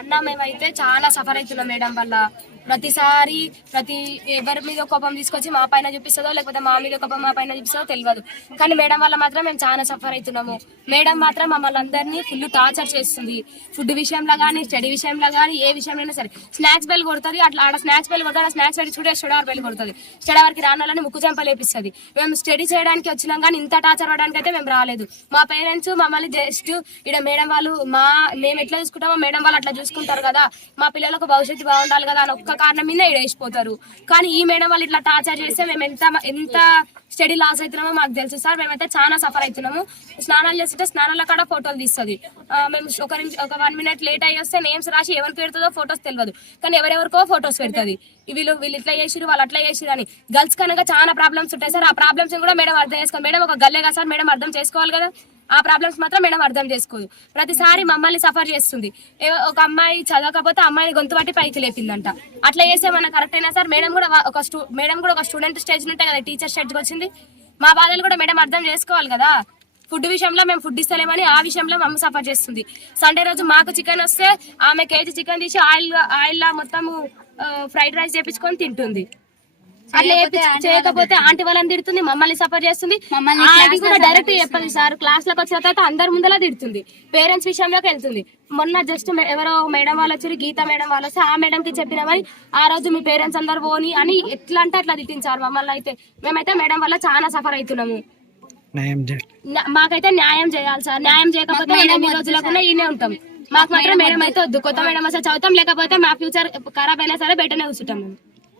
అన్న మేమైతే చాలా సఫర్ అవుతున్నాం మేడం వల్ల. ప్రతిసారి ఎవరి మీద కోపం తీసుకొచ్చి మా పైన చూపిస్తుందో లేకపోతే మా మీద కోపం మా పైన చూపిస్తుందో తెలియదు. కానీ మేడం వల్ల మాత్రం మేము చాలా సఫర్ అవుతున్నాము. మేడం మాత్రం మమ్మల్ని అందరినీ ఫుల్ టార్చర్ చేస్తుంది. ఫుడ్ విషయంలో కానీ, స్టడీ విషయంలో కానీ, ఏ విషయంలో సరే. స్నాక్స్ బెల్ కొడుతుంది, అట్లా ఆడ స్నాక్స్ బెల్ కొడతాడు, స్నాక్స్ పెట్టి స్టడీ అవర్ బెల్ కొడుతుంది. స్టడీ అవర్కి రాని వాళ్ళని ముక్కు చెంపలేపిస్తుంది. మేము స్టడీ చేయడానికి వచ్చినాం కానీ ఇంత టార్చర్ పడడానికి అయితే మేము రాలేదు. మా పేరెంట్స్ మమ్మల్ని జస్ట్ ఇక్కడ మేడం వాళ్ళు మేము ఎట్లా చూసుకుంటామో మేడం వాళ్ళు అట్లా చూసుకుంటారు కదా, మా పిల్లలకు భవిష్యత్తు బాగుండాలి కదా అని ఒక్క కారణం మీద ఇక్కడ వేసిపోతారు. కానీ ఈ మేడం వాళ్ళు ఇట్లా టార్చర్ చేస్తే మేము ఎంత స్టడీ లాస్ అవుతున్నామో మాకు తెలుసు సార్. మేమైతే చాలా సఫర్ అవుతున్నాము. స్నానాలు చేస్తుంటే స్నానాల కాడ ఫోటోలు తీస్తుంది. మేము ఒక 1 minute లేట్ అయ్యి వస్తే నేమ్స్ రాసి ఎవరికి పెడుతుందో ఫొటోస్ తెలియదు, కానీ ఎవరెవరికో ఫొటోస్ పెడుతుంది. వీళ్ళు ఇట్లా చేసిరు, వాళ్ళు అట్లా చేసిరు అని. గర్ల్స్ కనుక చాలా ప్రాబ్లమ్స్ ఉంటాయి సార్. ఆ ప్రాబ్లమ్స్ కూడా మేడం అర్థం చేసుకోవాలి. మేడం ఒక గల్లే కదా సార్, మేడం అర్థం చేసుకోవాలి కదా. ఆ ప్రాబ్లమ్స్ మాత్రం మేడం అర్థం చేసుకోదు. ప్రతిసారి మమ్మల్ని సఫర్ చేస్తుంది. ఒక అమ్మాయి చదవకపోతే అమ్మాయిని గొంతు పట్టి పైకి లేపిందంట. అట్లా చేస్తే మనకు కరెక్ట్ అయినా సార్? మేడం కూడా ఒక స్టూడెంట్ స్టేజ్ ఉంటే కదా టీచర్ స్టేజ్కి వచ్చింది. మా బాధలు కూడా మేడం అర్థం చేసుకోవాలి కదా. ఫుడ్ విషయంలో మేము ఫుడ్ ఇస్తలేమని ఆ విషయంలో మమ్మ సఫర్ చేస్తుంది. సండే రోజు మాకు చికెన్ వస్తే ఆమె కేజీ చికెన్ తీసి ఆయిల్ మొత్తము ఫ్రైడ్ రైస్ చేపించుకొని తింటుంది. అట్లా చేయకపోతే ఆంటీ వాళ్ళని తిడుతుంది, మమ్మల్ని సఫర్ చేస్తుంది. అది కూడా డైరెక్ట్ చెప్పదు సార్. క్లాస్ లోకి వచ్చిన తర్వాత అందరి ముందలా తిడుతుంది. పేరెంట్స్ విషయంలోకి వెళ్తుంది. మొన్న జస్ట్ ఎవరో మేడం వాళ్ళు వచ్చారు, గీత మేడం వాళ్ళు వస్తే ఆ మేడం కి చెప్పినామని ఆ రోజు మీ పేరెంట్స్ అందరు పోని అని ఎట్లా అంటే అట్లా తిట్టించారు మమ్మల్ని. అయితే మేమైతే మేడం వల్ల చాలా సఫర్ అవుతున్నాము. మాకైతే న్యాయం చేయాలి సార్. న్యాయం చేయకపోతే ఎన్ని రోజులకుండా ఈయనే ఉంటాం. మాకు మాత్రం మేడం అయితే వద్దు. కొత్త మేడం అసలు చదువుతాం, లేకపోతే మా ఫ్యూచర్ ఖరాబ్ అయినా సరే బయటనే కూర్చుంటాం మేము.